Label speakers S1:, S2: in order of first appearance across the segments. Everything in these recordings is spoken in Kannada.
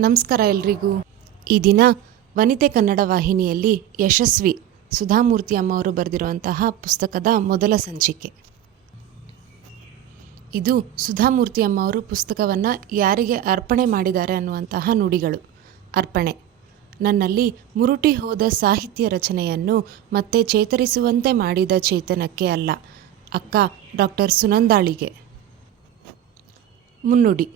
S1: ನಮಸ್ಕಾರ ಎಲ್ರಿಗೂ. ಈ ದಿನ ವನಿತೆ ಕನ್ನಡ ವಾಹಿನಿಯಲ್ಲಿ ಯಶಸ್ವಿ ಸುಧಾಮೂರ್ತಿ ಅಮ್ಮ ಅವರು ಬರೆದಿರುವಂತಹ ಪುಸ್ತಕದ ಮೊದಲ ಸಂಚಿಕೆ. ಇದು ಸುಧಾಮೂರ್ತಿ ಅಮ್ಮ ಅವರು ಪುಸ್ತಕವನ್ನು ಯಾರಿಗೆ ಅರ್ಪಣೆ ಮಾಡಿದ್ದಾರೆ ಅನ್ನುವಂತಹ ನುಡಿಗಳು. ಅರ್ಪಣೆ. ನನ್ನಲ್ಲಿ ಮುರುಟಿ ಹೋದ ಸಾಹಿತ್ಯ ರಚನೆಯನ್ನು ಮತ್ತೆ ಚೇತರಿಸುವಂತೆ ಮಾಡಿದ ಚೇತನಕ್ಕೆ ಅಲ್ಲ, ಅಕ್ಕ ಡಾಕ್ಟರ್ ಸುನಂದಾಳಿಗೆ. ಮುನ್ನುಡಿ.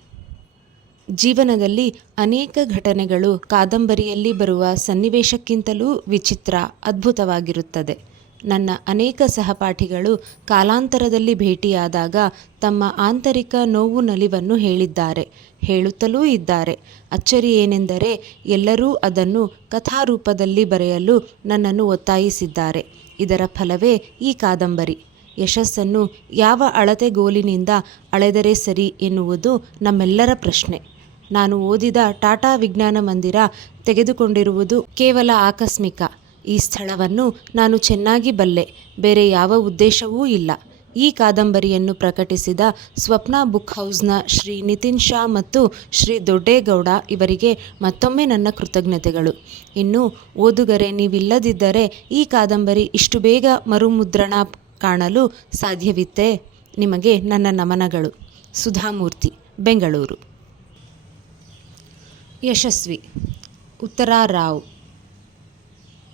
S1: ಜೀವನದಲ್ಲಿ ಅನೇಕ ಘಟನೆಗಳು ಕಾದಂಬರಿಯಲ್ಲಿ ಬರುವ ಸನ್ನಿವೇಶಕ್ಕಿಂತಲೂ ವಿಚಿತ್ರ, ಅದ್ಭುತವಾಗಿರುತ್ತದೆ. ನನ್ನ ಅನೇಕ ಸಹಪಾಠಿಗಳು ಕಾಲಾಂತರದಲ್ಲಿ ಭೇಟಿಯಾದಾಗ ತಮ್ಮ ಆಂತರಿಕ ನೋವು ನಲಿವನ್ನು ಹೇಳಿದ್ದಾರೆ, ಹೇಳುತ್ತಲೂ ಇದ್ದಾರೆ. ಅಚ್ಚರಿ ಏನೆಂದರೆ, ಎಲ್ಲರೂ ಅದನ್ನು ಕಥಾರೂಪದಲ್ಲಿ ಬರೆಯಲು ನನ್ನನ್ನು ಒತ್ತಾಯಿಸಿದ್ದಾರೆ. ಇದರ ಫಲವೇ ಈ ಕಾದಂಬರಿ. ಯಶಸ್ಸನ್ನು ಯಾವ ಅಳತೆಗೋಲಿನಿಂದ ಅಳೆದರೆ ಸರಿ ಎನ್ನುವುದು ನಮ್ಮೆಲ್ಲರ ಪ್ರಶ್ನೆ. ನಾನು ಓದಿದ ಟಾಟಾ ವಿಜ್ಞಾನ ಮಂದಿರ ತೆಗೆದುಕೊಂಡಿರುವುದು ಕೇವಲ ಆಕಸ್ಮಿಕ. ಈ ಸ್ಥಳವನ್ನು ನಾನು ಚೆನ್ನಾಗಿ ಬಲ್ಲೆ, ಬೇರೆ ಯಾವ ಉದ್ದೇಶವೂ ಇಲ್ಲ. ಈ ಕಾದಂಬರಿಯನ್ನು ಪ್ರಕಟಿಸಿದ ಸ್ವಪ್ನ ಬುಕ್ ಹೌಸ್ನ ಶ್ರೀ ನಿತಿನ್ ಶಾ ಮತ್ತು ಶ್ರೀ ದೊಡ್ಡೇಗೌಡ ಇವರಿಗೆ ಮತ್ತೊಮ್ಮೆ ನನ್ನ ಕೃತಜ್ಞತೆಗಳು. ಇನ್ನು ಓದುಗರೆ ನೀವಿಲ್ಲದಿದ್ದರೆ ಈ ಕಾದಂಬರಿ ಇಷ್ಟು ಬೇಗ ಮರುಮುದ್ರಣ ಕಾಣಲು ಸಾಧ್ಯವಿತ್ತೇ? ನಿಮಗೆ ನನ್ನ ನಮನಗಳು. ಸುಧಾಮೂರ್ತಿ, ಬೆಂಗಳೂರು. ಯಶಸ್ವಿ. ಉತ್ತರಾರಾವ್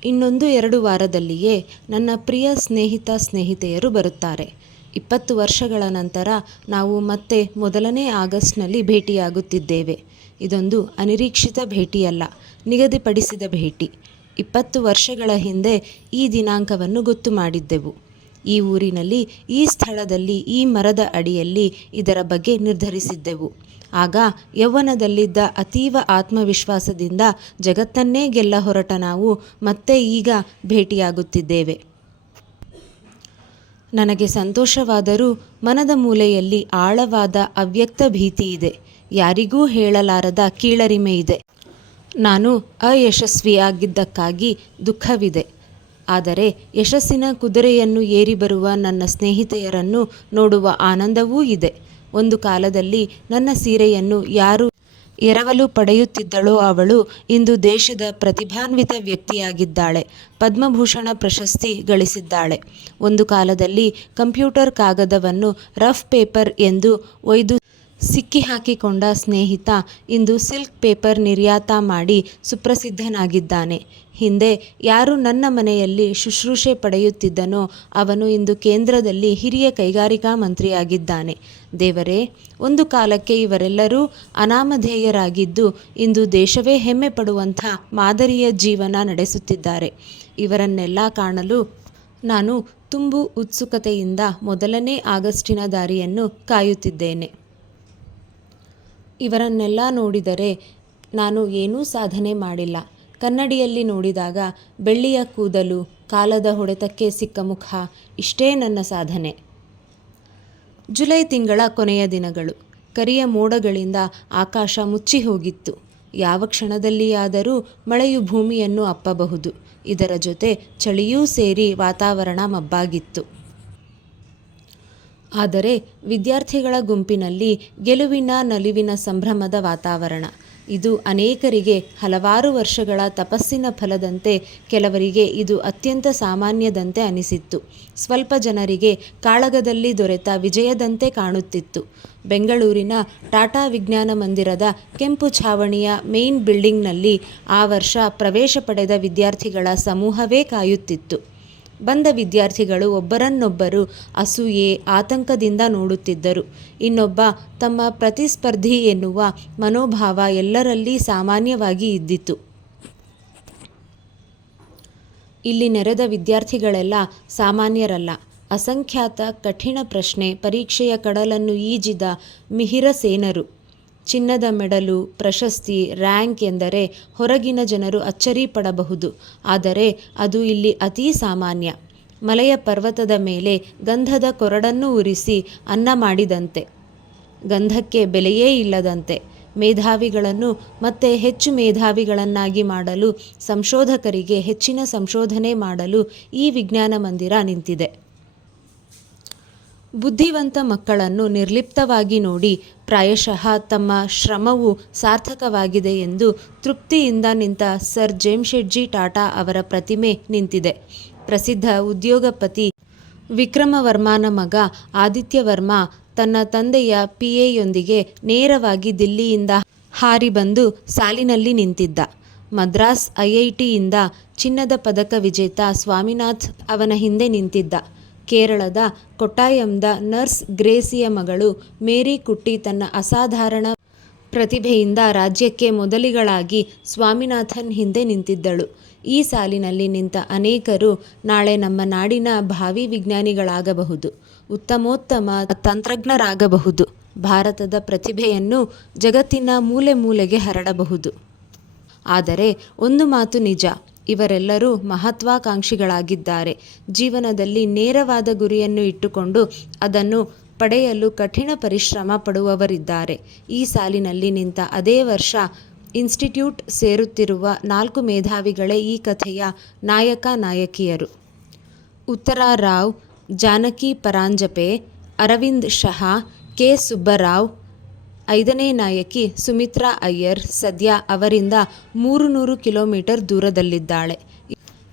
S1: ಇನ್ನೊಂದು ಎರಡು ವಾರದಲ್ಲಿಯೇ ನನ್ನ ಪ್ರಿಯ ಸ್ನೇಹಿತ, ಸ್ನೇಹಿತೆಯರು ಬರುತ್ತಾರೆ. ಇಪ್ಪತ್ತು ವರ್ಷಗಳ ನಂತರ ನಾವು ಮತ್ತೆ ಮೊದಲನೇ ಆಗಸ್ಟ್ನಲ್ಲಿ ಭೇಟಿಯಾಗುತ್ತಿದ್ದೇವೆ. ಇದೊಂದು ಅನಿರೀಕ್ಷಿತ ಭೇಟಿಯಲ್ಲ, ನಿಗದಿಪಡಿಸಿದ ಭೇಟಿ. ಇಪ್ಪತ್ತು ವರ್ಷಗಳ ಹಿಂದೆ ಈ ದಿನಾಂಕವನ್ನು ಗೊತ್ತು ಮಾಡಿದ್ದೆವು. ಈ ಊರಿನಲ್ಲಿ, ಈ ಸ್ಥಳದಲ್ಲಿ, ಈ ಮರದ ಅಡಿಯಲ್ಲಿ ಇದರ ಬಗ್ಗೆ ನಿರ್ಧರಿಸಿದ್ದೆವು. ಆಗ ಯೌವನದಲ್ಲಿದ್ದ ಅತೀವ ಆತ್ಮವಿಶ್ವಾಸದಿಂದ ಜಗತ್ತನ್ನೇ ಗೆಲ್ಲ ಹೊರಟ ನಾವು ಮತ್ತೆ ಈಗ ಭೇಟಿಯಾಗುತ್ತಿದ್ದೇವೆ. ನನಗೆ ಸಂತೋಷವಾದರೂ ಮನದ ಮೂಲೆಯಲ್ಲಿ ಆಳವಾದ ಅವ್ಯಕ್ತ ಭೀತಿ ಇದೆ. ಯಾರಿಗೂ ಹೇಳಲಾರದ ಕೀಳರಿಮೆ ಇದೆ. ನಾನು ಅಯಶಸ್ವಿಯಾಗಿದ್ದಕ್ಕಾಗಿ ದುಃಖವಿದೆ. ಆದರೆ ಯಶಸ್ಸಿನ ಕುದುರೆಯನ್ನು ಏರಿ ಬರುವ ನನ್ನ ಸ್ನೇಹಿತೆಯರನ್ನು ನೋಡುವ ಆನಂದವೂ ಇದೆ. ಒಂದು ಕಾಲದಲ್ಲಿ ನನ್ನ ಸೀರೆಯನ್ನು ಯಾರು ಎರವಲು ಪಡೆಯುತ್ತಿದ್ದಳೋ ಅವಳು ಇಂದು ದೇಶದ ಪ್ರತಿಭಾನ್ವಿತ ವ್ಯಕ್ತಿಯಾಗಿದ್ದಾಳೆ. ಪದ್ಮಭೂಷಣ ಪ್ರಶಸ್ತಿ ಗಳಿಸಿದ್ದಾಳೆ. ಒಂದು ಕಾಲದಲ್ಲಿ ಕಂಪ್ಯೂಟರ್ ಕಾಗದವನ್ನು ರಫ್ ಪೇಪರ್ ಎಂದು ಒಯ್ದು ಸಿಕ್ಕಿಹಾಕಿಕೊಂಡ ಸ್ನೇಹಿತ ಇಂದು ಸಿಲ್ಕ್ ಪೇಪರ್ ನಿರ್ಯಾತ ಮಾಡಿ ಸುಪ್ರಸಿದ್ಧನಾಗಿದ್ದಾನೆ. ಹಿಂದೆ ಯಾರು ನನ್ನ ಮನೆಯಲ್ಲಿ ಶುಶ್ರೂಷೆ ಪಡೆಯುತ್ತಿದ್ದನೋ ಅವನು ಇಂದು ಕೇಂದ್ರದಲ್ಲಿ ಹಿರಿಯ ಕೈಗಾರಿಕಾ ಮಂತ್ರಿಯಾಗಿದ್ದಾನೆ. ದೇವರೇ, ಒಂದು ಕಾಲಕ್ಕೆ ಇವರೆಲ್ಲರೂ ಅನಾಮಧೇಯರಾಗಿದ್ದು ಇಂದು ದೇಶವೇ ಹೆಮ್ಮೆ ಪಡುವಂಥ ಮಾದರಿಯ ಜೀವನ ನಡೆಸುತ್ತಿದ್ದಾರೆ. ಇವರನ್ನೆಲ್ಲ ಕಾಣಲು ನಾನು ತುಂಬು ಉತ್ಸುಕತೆಯಿಂದ ಮೊದಲನೇ ಆಗಸ್ಟಿನ ದಾರಿಯನ್ನು ಕಾಯುತ್ತಿದ್ದೇನೆ. ಇವರನ್ನೆಲ್ಲ ನೋಡಿದರೆ ನಾನು ಏನೂ ಸಾಧನೆ ಮಾಡಿಲ್ಲ. ಕನ್ನಡಿಯಲ್ಲಿ ನೋಡಿದಾಗ ಬೆಳ್ಳಿಯ ಕೂದಲು, ಕಾಲದ ಹೊಡೆತಕ್ಕೆ ಸಿಕ್ಕ ಮುಖ, ಇಷ್ಟೇ ನನ್ನ ಸಾಧನೆ. ಜುಲೈ ತಿಂಗಳ ಕೊನೆಯ ದಿನಗಳು. ಕರಿಯ ಮೋಡಗಳಿಂದ ಆಕಾಶ ಮುಚ್ಚಿ ಹೋಗಿತ್ತು. ಯಾವ ಕ್ಷಣದಲ್ಲಿಯಾದರೂ ಮಳೆಯು ಭೂಮಿಯನ್ನು ಅಪ್ಪಬಹುದು. ಇದರ ಜೊತೆ ಚಳಿಯೂ ಸೇರಿ ವಾತಾವರಣ ಮಬ್ಬಾಗಿತ್ತು. ಆದರೆ ವಿದ್ಯಾರ್ಥಿಗಳ ಗುಂಪಿನಲ್ಲಿ ಗೆಲುವಿನ ನಲಿವಿನ ಸಂಭ್ರಮದ ವಾತಾವರಣ. ಇದು ಅನೇಕರಿಗೆ ಹಲವಾರು ವರ್ಷಗಳ ತಪಸ್ಸಿನ ಫಲದಂತೆ ಕೆಲವರಿಗೆ ಇದು ಅತ್ಯಂತ ಸಾಮಾನ್ಯದಂತೆ ಅನಿಸಿತ್ತು. ಸ್ವಲ್ಪ ಜನರಿಗೆ ಕಾಳಗದಲ್ಲಿ ದೊರೆತ ವಿಜಯದಂತೆ ಕಾಣುತ್ತಿತ್ತು. ಬೆಂಗಳೂರಿನ ಟಾಟಾ ವಿಜ್ಞಾನ ಮಂದಿರದ ಕೆಂಪು ಛಾವಣಿಯ ಮೇನ್ ಬಿಲ್ಡಿಂಗ್ನಲ್ಲಿ ಆ ವರ್ಷ ಪ್ರವೇಶ ಪಡೆದ ವಿದ್ಯಾರ್ಥಿಗಳ ಸಮೂಹವೇ ಕಾಯುತ್ತಿತ್ತು. ಬಂದ ವಿದ್ಯಾರ್ಥಿಗಳು ಒಬ್ಬರನ್ನೊಬ್ಬರು ಅಸೂಯೆ, ಆತಂಕದಿಂದ ನೋಡುತ್ತಿದ್ದರು. ಇನ್ನೊಬ್ಬ ತಮ್ಮ ಪ್ರತಿಸ್ಪರ್ಧಿ ಎನ್ನುವ ಮನೋಭಾವ ಎಲ್ಲರಲ್ಲಿ ಸಾಮಾನ್ಯವಾಗಿ ಇದ್ದಿತು. ಇಲ್ಲಿ ನೆರೆದ ವಿದ್ಯಾರ್ಥಿಗಳೆಲ್ಲ ಸಾಮಾನ್ಯರಲ್ಲ. ಅಸಂಖ್ಯಾತ, ಕಠಿಣ ಪ್ರಶ್ನೆ, ಪರೀಕ್ಷೆಯ ಕಡಲನ್ನು ಈಜಿದ ಮಿಹಿರ ಸೇನರು. ಚಿನ್ನದ ಮೆಡಲು, ಪ್ರಶಸ್ತಿ, ರ್ಯಾಂಕ್ ಎಂದರೆ ಹೊರಗಿನ ಜನರು ಅಚ್ಚರಿ ಪಡಬಹುದು ಆದರೆ ಅದು ಇಲ್ಲಿ ಅತೀ ಸಾಮಾನ್ಯ. ಮಲೆಯ ಪರ್ವತದ ಮೇಲೆ ಗಂಧದ ಕೊರಡನ್ನು ಉರಿಸಿ ಅನ್ನ ಮಾಡಿದಂತೆ. ಗಂಧಕ್ಕೆ ಬೆಲೆಯೇ ಇಲ್ಲದಂತೆ. ಮೇಧಾವಿಗಳನ್ನು ಮತ್ತೆ ಹೆಚ್ಚು ಮೇಧಾವಿಗಳನ್ನಾಗಿ ಮಾಡಲು ಸಂಶೋಧಕರಿಗೆ ಹೆಚ್ಚಿನ ಸಂಶೋಧನೆ ಮಾಡಲು ಈ ವಿಜ್ಞಾನ ಮಂದಿರ ನಿಂತಿದೆ. ಬುದ್ಧಿವಂತ ಮಕ್ಕಳನ್ನು ನಿರ್ಲಿಪ್ತವಾಗಿ ನೋಡಿ ಪ್ರಾಯಶಃ ತಮ್ಮ ಶ್ರಮವು ಸಾರ್ಥಕವಾಗಿದೆ ಎಂದು ತೃಪ್ತಿಯಿಂದ ನಿಂತ ಸರ್ ಜೇಮ್ ಶೆಡ್ಜಿ ಟಾಟಾ ಅವರ ಪ್ರತಿಮೆ ನಿಂತಿದೆ. ಪ್ರಸಿದ್ಧ ಉದ್ಯೋಗಪತಿ ವಿಕ್ರಮವರ್ಮನ ಮಗ ಆದಿತ್ಯವರ್ಮ ತನ್ನ ತಂದೆಯ ಪಿಎಯೊಂದಿಗೆ ನೇರವಾಗಿ ದಿಲ್ಲಿಯಿಂದ ಹಾರಿ ಬಂದು ಸಾಲಿನಲ್ಲಿ ನಿಂತಿದ್ದ. ಮದ್ರಾಸ್ ಐಐಟಿಯಿಂದ ಚಿನ್ನದ ಪದಕ ವಿಜೇತ ಸ್ವಾಮಿನಾಥ್ ಅವನ ಹಿಂದೆ ನಿಂತಿದ್ದ. ಕೇರಳದ ಕೊಟ್ಟಾಯಂದ ನರ್ಸ್ ಗ್ರೇಸಿಯ ಮಗಳು ಮೇರಿ ಕುಟ್ಟಿ ತನ್ನ ಅಸಾಧಾರಣ ಪ್ರತಿಭೆಯಿಂದ ರಾಜ್ಯಕ್ಕೆ ಮೊದಲಿಗಳಾಗಿ ಸ್ವಾಮಿನಾಥನ್ ಹಿಂದೆ ನಿಂತಿದ್ದಳು. ಈ ಸಾಲಿನಲ್ಲಿ ನಿಂತ ಅನೇಕರು ನಾಳೆ ನಮ್ಮ ನಾಡಿನ ಭಾವಿ ವಿಜ್ಞಾನಿಗಳಾಗಬಹುದು. ಉತ್ತಮೋತ್ತಮ ತಂತ್ರಜ್ಞರಾಗಬಹುದು. ಭಾರತದ ಪ್ರತಿಭೆಯನ್ನು ಜಗತ್ತಿನ ಮೂಲೆ ಮೂಲೆಗೆ ಹರಡಬಹುದು. ಆದರೆ ಒಂದು ಮಾತು ನಿಜ ಇವರೆಲ್ಲರೂ ಮಹತ್ವಾಕಾಂಕ್ಷಿಗಳಾಗಿದ್ದಾರೆ. ಜೀವನದಲ್ಲಿ ನೇರವಾದ ಗುರಿಯನ್ನು ಇಟ್ಟುಕೊಂಡು ಅದನ್ನು ಪಡೆಯಲು ಕಠಿಣ ಪರಿಶ್ರಮ ಪಡುವವರಿದ್ದಾರೆ. ಈ ಸಾಲಿನಲ್ಲಿ ನಿಂತ ಅದೇ ವರ್ಷ ಇನ್ಸ್ಟಿಟ್ಯೂಟ್ ಸೇರುತ್ತಿರುವ ನಾಲ್ಕು ಮೇಧಾವಿಗಳೇ ಈ ಕಥೆಯ ನಾಯಕ ನಾಯಕಿಯರು. ಉತ್ತರಾರಾವ್ ಜಾನಕಿ ಪರಾಂಜಪೆ, ಅರವಿಂದ್ ಶಹಾ, ಕೆ. ಸುಬ್ಬರಾವ್ ಐದನೇ ನಾಯಕಿ ಸುಮಿತ್ರಾ ಅಯ್ಯರ್ ಸದ್ಯ ಅವರಿಂದ ಮೂರು ನೂರು ಕಿಲೋಮೀಟರ್ ದೂರದಲ್ಲಿದ್ದಾಳೆ.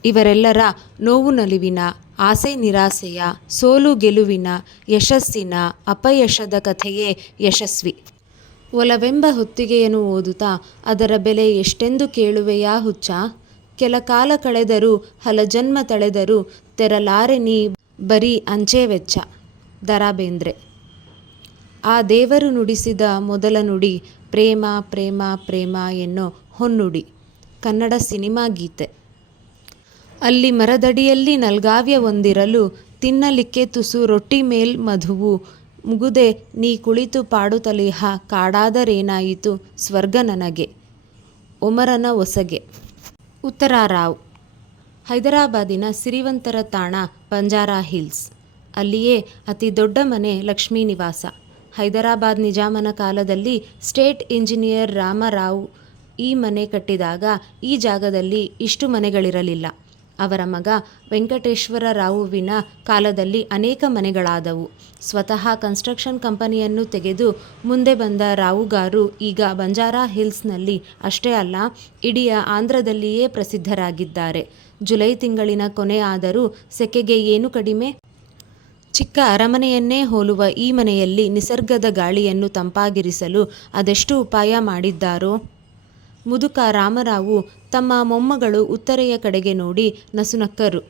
S1: ಇವರೆಲ್ಲರ ನೋವು ನಲಿವಿನ, ಆಸೆ ನಿರಾಸೆಯ, ಸೋಲು ಗೆಲುವಿನ, ಯಶಸ್ಸಿನ, ಅಪಯಶದ ಕಥೆಯೇ ಯಶಸ್ವಿ. ಒಲವೆಂಬ ಹೊತ್ತಿಗೆಯನ್ನು ಓದುತ್ತಾ ಅದರ ಬೆಲೆ ಎಷ್ಟೆಂದು ಕೇಳುವೆಯಾ ಹುಚ್ಚ? ಕೆಲ ಕಾಲ ಕಳೆದರೂ ಹಲಜನ್ಮ ತಳೆದರೂ ತೆರಲಾರೆ ನೀ ಬರೀ ಅಂಚೆ ವೆಚ್ಚ. ದರಾ ಬೇಂದ್ರೆ ಆ ದೇವರು ನುಡಿಸಿದ ಮೊದಲ ನುಡಿ, ಪ್ರೇಮ ಪ್ರೇಮ ಪ್ರೇಮ ಎನ್ನೋ ಹೊನ್ನುಡಿ, ಕನ್ನಡ ಸಿನಿಮಾ ಗೀತೆ. ಅಲ್ಲಿ ಮರದಡಿಯಲ್ಲಿ ನಲ್ಗಾವ್ಯ ಒಂದಿರಲು ತಿನ್ನಲಿಕ್ಕೆ ತುಸು ರೊಟ್ಟಿ ಮೇಲ್ ಮಧುವು, ಮುಗುದೆ ನೀ ಕುಳಿತು ಪಾಡುತ್ತಲಿಹ ಕಾಡಾದರೇನಾಯಿತು ಸ್ವರ್ಗ ನನಗೆ, ಒಮರನ ಒಸಗೆ. ಉತ್ತರಾರಾವ್ ಹೈದರಾಬಾದಿನ ಸಿರಿವಂತರ ತಾಣ, ಬಂಜಾರಾ ಹಿಲ್ಸ್, ಅಲ್ಲಿಯೇ ಅತಿ ದೊಡ್ಡ ಮನೆ ಲಕ್ಷ್ಮೀ ನಿವಾಸ ಹೈದರಾಬಾದ್ ನಿಜಾಮನ ಕಾಲದಲ್ಲಿ ಸ್ಟೇಟ್ ಇಂಜಿನಿಯರ್ ರಾಮರಾವ್ ಈ ಮನೆ ಕಟ್ಟಿದಾಗ ಈ ಜಾಗದಲ್ಲಿ ಇಷ್ಟು ಮನೆಗಳಿರಲಿಲ್ಲ. ಅವರ ಮಗ ವೆಂಕಟೇಶ್ವರ ರಾವುವಿನ ಕಾಲದಲ್ಲಿ ಅನೇಕ ಮನೆಗಳಾದವು. ಸ್ವತಃ ಕನ್ಸ್ಟ್ರಕ್ಷನ್ ಕಂಪನಿಯನ್ನು ತೆಗೆದು ಮುಂದೆ ಬಂದ ರಾವುಗಾರು ಈಗ ಬಂಜಾರಾ ಹಿಲ್ಸ್ನಲ್ಲಿ ಅಷ್ಟೇ ಅಲ್ಲ, ಇಡೀ ಆಂಧ್ರದಲ್ಲಿಯೇ ಪ್ರಸಿದ್ಧರಾಗಿದ್ದಾರೆ. ಜುಲೈ ತಿಂಗಳಿನ ಕೊನೆ ಆದರೂ ಸೆಕೆಗೆ ಏನು ಕಡಿಮೆ? ಚಿಕ್ಕ ಅರಮನೆಯನ್ನೇ ಹೋಲುವ ಈ ಮನೆಯಲ್ಲಿ ನಿಸರ್ಗದ ಗಾಳಿಯನ್ನು ತಂಪಾಗಿರಿಸಲು ಅದೆಷ್ಟು ಉಪಾಯ ಮಾಡಿದ್ದಾರೋ? ಮುದುಕ ರಾಮರಾವು ತಮ್ಮ ಮೊಮ್ಮಗಳು ಉತ್ತರೆಯ ಕಡೆಗೆ ನೋಡಿ ನಸುನಕ್ಕರು.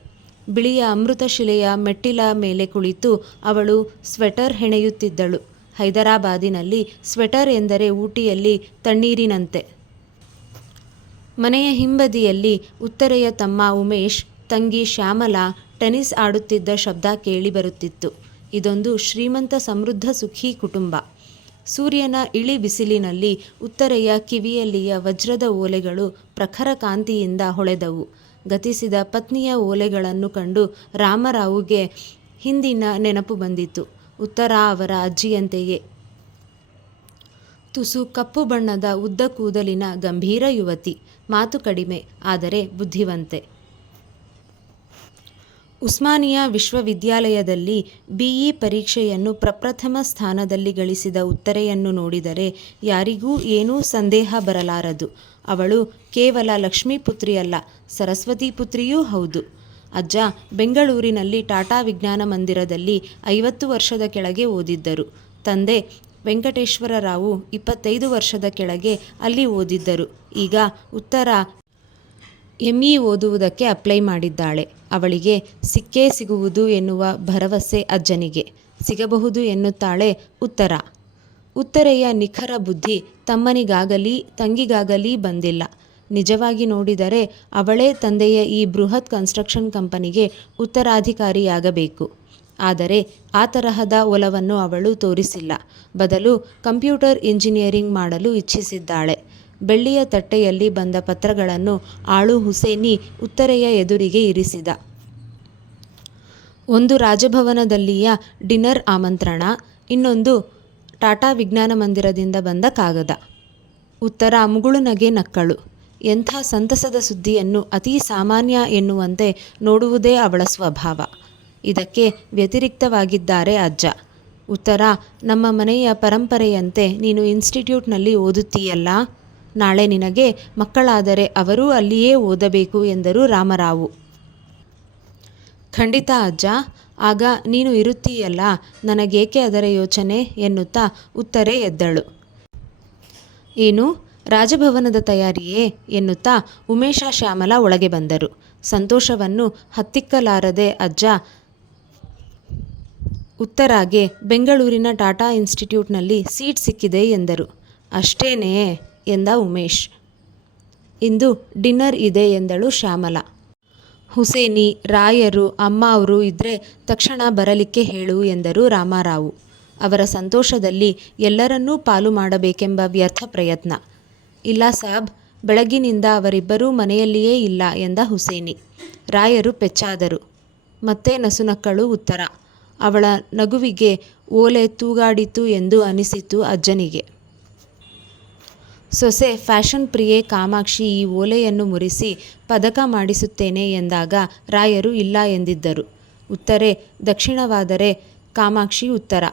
S1: ಬಿಳಿಯ ಅಮೃತಶಿಲೆಯ ಮೆಟ್ಟಿಲ ಮೇಲೆ ಕುಳಿತು ಅವಳು ಸ್ವೆಟರ್ ಹೆಣೆಯುತ್ತಿದ್ದಳು. ಹೈದರಾಬಾದಿನಲ್ಲಿ ಸ್ವೆಟರ್ ಎಂದರೆ ಊಟಿಯಲ್ಲಿ ತಣ್ಣೀರಿನಂತೆ. ಮನೆಯ ಹಿಂಬದಿಯಲ್ಲಿ ಉತ್ತರೆಯ ತಮ್ಮ ಉಮೇಶ್, ತಂಗಿ ಶ್ಯಾಮಲಾ ಟೆನಿಸ್ ಆಡುತ್ತಿದ್ದ ಶಬ್ದ ಕೇಳಿಬರುತ್ತಿತ್ತು ಇದೊಂದು ಶ್ರೀಮಂತ ಸಮೃದ್ಧ ಸುಖಿ ಕುಟುಂಬ. ಸೂರ್ಯನ ಇಳಿ ಬಿಸಿಲಿನಲ್ಲಿ ಉತ್ತರೆಯ ಕಿವಿಯಲ್ಲಿಯ ವಜ್ರದ ಓಲೆಗಳು ಪ್ರಖರ ಕಾಂತಿಯಿಂದ ಹೊಳೆದವು. ಗತಿಸಿದ ಪತ್ನಿಯ ಓಲೆಗಳನ್ನು ಕಂಡು ರಾಮರಾವುಗೆ ಹಿಂದಿನ ನೆನಪು ಬಂದಿತು ಉತ್ತರ ಅವರ ಅಜ್ಜಿಯಂತೆಯೇ. ತುಸು ಕಪ್ಪು ಬಣ್ಣದ ಉದ್ದ ಕೂದಲಿನ ಗಂಭೀರ ಯುವತಿ. ಮಾತು ಕಡಿಮೆ, ಆದರೆ ಬುದ್ಧಿವಂತೆ. ಉಸ್ಮಾನಿಯಾ ವಿಶ್ವವಿದ್ಯಾಲಯದಲ್ಲಿ ಬಿಇ ಪರೀಕ್ಷೆಯನ್ನು ಪ್ರಪ್ರಥಮ ಸ್ಥಾನದಲ್ಲಿ ಗಳಿಸಿದ ಉತ್ತರೆಯನ್ನು ನೋಡಿದರೆ ಯಾರಿಗೂ ಏನೂ ಸಂದೇಹ ಬರಲಾರದು. ಅವಳು ಕೇವಲ ಲಕ್ಷ್ಮೀ ಪುತ್ರಿಯಲ್ಲ, ಸರಸ್ವತಿ ಪುತ್ರಿಯೂ ಹೌದು. ಅಜ್ಜ ಬೆಂಗಳೂರಿನಲ್ಲಿ ಟಾಟಾ ವಿಜ್ಞಾನ ಮಂದಿರದಲ್ಲಿ ಐವತ್ತು ವರ್ಷದ ಕೆಳಗೆ ಓದಿದ್ದರು. ತಂದೆ ವೆಂಕಟೇಶ್ವರರಾವು ಇಪ್ಪತ್ತೈದು ವರ್ಷದ ಕೆಳಗೆ ಅಲ್ಲಿ ಓದಿದ್ದರು. ಈಗ ಉತ್ತರ ಎಂಇ ಓದುವುದಕ್ಕೆ ಅಪ್ಲೈ ಮಾಡಿದ್ದಾಳೆ. ಅವಳಿಗೆ ಸಿಕ್ಕೇ ಸಿಗುವುದು ಎನ್ನುವ ಭರವಸೆ ಅಜ್ಜನಿಗೆ. ಸಿಗಬಹುದು ಎನ್ನುತ್ತಾಳೆ ಉತ್ತರ. ಉತ್ತರೆಯ ನಿಖರ ಬುದ್ಧಿ ತಮ್ಮನಿಗಾಗಲಿ ತಂಗಿಗಾಗಲಿ ಬಂದಿಲ್ಲ. ನಿಜವಾಗಿ ನೋಡಿದರೆ ಅವಳೇ ತಂದೆಯ ಈ ಬೃಹತ್ ಕನ್ಸ್ಟ್ರಕ್ಷನ್ ಕಂಪನಿಗೆ ಉತ್ತರಾಧಿಕಾರಿಯಾಗಬೇಕು. ಆದರೆ ಆ ತರಹದ ಒಲವನ್ನು ಅವಳು ತೋರಿಸಿಲ್ಲ. ಬದಲು ಕಂಪ್ಯೂಟರ್ ಇಂಜಿನಿಯರಿಂಗ್ ಮಾಡಲು ಇಚ್ಛಿಸಿದ್ದಾಳೆ. ಬೆಳ್ಳಿಯ ತಟ್ಟೆಯಲ್ಲಿ ಬಂದ ಪತ್ರಗಳನ್ನು ಆಳು ಹುಸೇನಿ ಉತ್ತರೆಯ ಎದುರಿಗೆ ಇರಿಸಿದ. ಒಂದು ರಾಜಭವನದಲ್ಲಿಯ ಡಿನ್ನರ್ ಆಮಂತ್ರಣ, ಇನ್ನೊಂದು ಟಾಟಾ ವಿಜ್ಞಾನ ಮಂದಿರದಿಂದ ಬಂದ ಕಾಗದ. ಉತ್ತರ ಮುಗುಳುನಗೆ ನಕ್ಕಳು. ಎಂಥ ಸಂತಸದ ಸುದ್ದಿಯನ್ನು ಅತೀ ಸಾಮಾನ್ಯ ಎನ್ನುವಂತೆ ನೋಡುವುದೇ ಅವಳ ಸ್ವಭಾವ. ಇದಕ್ಕೆ ವ್ಯತಿರಿಕ್ತವಾಗಿದ್ದಾರೆ ಅಜ್ಜ. ಉತ್ತರ, ನಮ್ಮ ಮನೆಯ ಪರಂಪರೆಯಂತೆ ನೀನು ಇನ್ಸ್ಟಿಟ್ಯೂಟ್ನಲ್ಲಿ ಓದುತ್ತೀಯಲ್ಲ? ನಾಳೆ ನಿನಗೆ ಮಕ್ಕಳಾದರೆ ಅವರೂ ಅಲ್ಲಿಯೇ ಓದಬೇಕು ಎಂದರು ರಾಮರಾವು. ಖಂಡಿತ ಅಜ್ಜ, ಆಗ ನೀನು ಇರುತ್ತೀಯಲ್ಲ, ನನಗೇಕೆ ಅದರ ಯೋಚನೆ ಎನ್ನುತ್ತಾ ಉತ್ತರೆ ಎದ್ದಳು. ಏನು, ರಾಜಭವನದ ತಯಾರಿಯೇ ಎನ್ನುತ್ತಾ ಉಮೇಶ ಶ್ಯಾಮಲ ಒಳಗೆ ಬಂದರು. ಸಂತೋಷವನ್ನು ಹತ್ತಿಕ್ಕಲಾರದೆ ಅಜ್ಜ ಉತ್ತರಾಗೆ ಬೆಂಗಳೂರಿನ ಟಾಟಾ ಇನ್ಸ್ಟಿಟ್ಯೂಟ್ನಲ್ಲಿ ಸೀಟ್ ಸಿಕ್ಕಿದೆ ಎಂದರು. ಅಷ್ಟೇನೇ ಎಂದ ಉಮೇಶ್. ಇಂದು ಡಿನ್ನರ್ ಇದೆ ಎಂದಳು ಶ್ಯಾಮಲ. ಹುಸೇನಿ, ರಾಯರು, ಅಮ್ಮ ಅವರು ಇದ್ದರೆ ತಕ್ಷಣ ಬರಲಿಕ್ಕೆ ಹೇಳು ಎಂದರು ರಾಮಾರಾವು. ಅವರ ಸಂತೋಷದಲ್ಲಿ ಎಲ್ಲರನ್ನೂ ಪಾಲು ಮಾಡಬೇಕೆಂಬ ವ್ಯರ್ಥ ಪ್ರಯತ್ನ. ಇಲ್ಲ ಸಾಬ್, ಬೆಳಗಿನಿಂದ ಅವರಿಬ್ಬರೂ ಮನೆಯಲ್ಲಿಯೇ ಇಲ್ಲ ಎಂದ ಹುಸೇನಿ. ರಾಯರು ಪೆಚ್ಚಾದರು. ಮತ್ತೆ ನಸುನಕ್ಕಳು ಉತ್ತರ. ಅವಳ ನಗುವಿಗೆ ಓಲೆ ತೂಗಾಡಿತು ಎಂದು ಅನಿಸಿತು ಅಜ್ಜನಿಗೆ. ಸೊಸೆ ಫ್ಯಾಷನ್ ಪ್ರಿಯೆ ಕಾಮಾಕ್ಷಿ ಈ ಓಲೆಯನ್ನು ಮುರಿಸಿ ಪದಕ ಮಾಡಿಸುತ್ತೇನೆ ಎಂದಾಗ ರಾಯರು ಇಲ್ಲ ಎಂದಿದ್ದರು. ಉತ್ತರೆ, ದಕ್ಷಿಣವಾದರೆ ಕಾಮಾಕ್ಷಿ ಉತ್ತರ.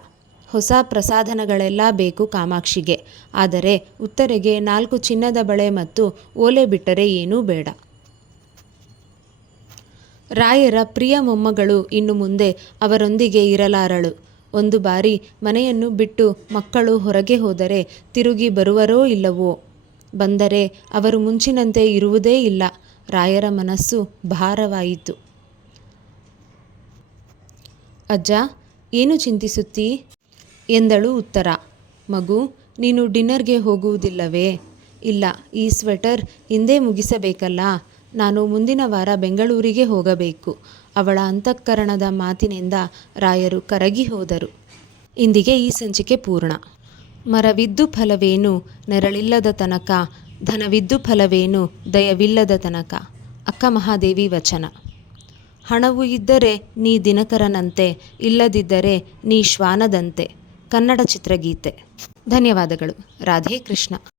S1: ಹೊಸ ಪ್ರಸಾಧನಗಳೆಲ್ಲ ಬೇಕು ಕಾಮಾಕ್ಷಿಗೆ. ಆದರೆ ಉತ್ತರೆಗೆ ನಾಲ್ಕು ಚಿನ್ನದ ಬಳೆ ಮತ್ತು ಓಲೆ ಬಿಟ್ಟರೆ ಏನೂ ಬೇಡ. ರಾಯರ ಪ್ರಿಯ ಮೊಮ್ಮಗಳು ಇನ್ನು ಮುಂದೆ ಅವರೊಂದಿಗೆ ಇರಲಾರಳು. ಒಂದು ಬಾರಿ ಮನೆಯನ್ನು ಬಿಟ್ಟು ಮಕ್ಕಳು ಹೊರಗೆ ಹೋದರೆ ತಿರುಗಿ ಬರುವರೋ ಇಲ್ಲವೋ? ಬಂದರೆ ಅವರು ಮುಂಚಿನಂತೆ ಇರುವುದೇ ಇಲ್ಲ. ರಾಯರ ಮನಸ್ಸು ಭಾರವಾಯಿತು. ಅಜ್ಜ, ಏನು ಚಿಂತಿಸುತ್ತೀ? ಎಂದಳು ಉತ್ತರ. ಮಗು, ನೀನು ಡಿನ್ನರ್ಗೆ ಹೋಗುವುದಿಲ್ಲವೇ? ಇಲ್ಲ, ಈ ಸ್ವೆಟರ್ ಹಿಂದೆ ಮುಗಿಸಬೇಕಲ್ಲ. ನಾನು ಮುಂದಿನ ವಾರ ಬೆಂಗಳೂರಿಗೆ ಹೋಗಬೇಕು. ಅವಳ ಅಂತಃಕರಣದ ಮಾತಿನಿಂದ ರಾಯರು ಕರಗಿ ಹೋದರು. ಇಂದಿಗೆ ಈ ಸಂಚಿಕೆ ಪೂರ್ಣ. ಮರವಿದ್ದು ಫಲವೇನು, ನೆರಳಿಲ್ಲದ ತನಕ, ಧನವಿದ್ದು ಫಲವೇನು, ದಯವಿಲ್ಲದ ತನಕ, ಅಕ್ಕ ಮಹಾದೇವಿ ವಚನ. ಹಣವು ಇದ್ದರೆ ನೀ ದಿನಕರನಂತೆ, ಇಲ್ಲದಿದ್ದರೆ ನೀ ಶ್ವಾನದಂತೆ. ಕನ್ನಡ ಚಿತ್ರಗೀತೆ. ಧನ್ಯವಾದಗಳು. ರಾಧೇ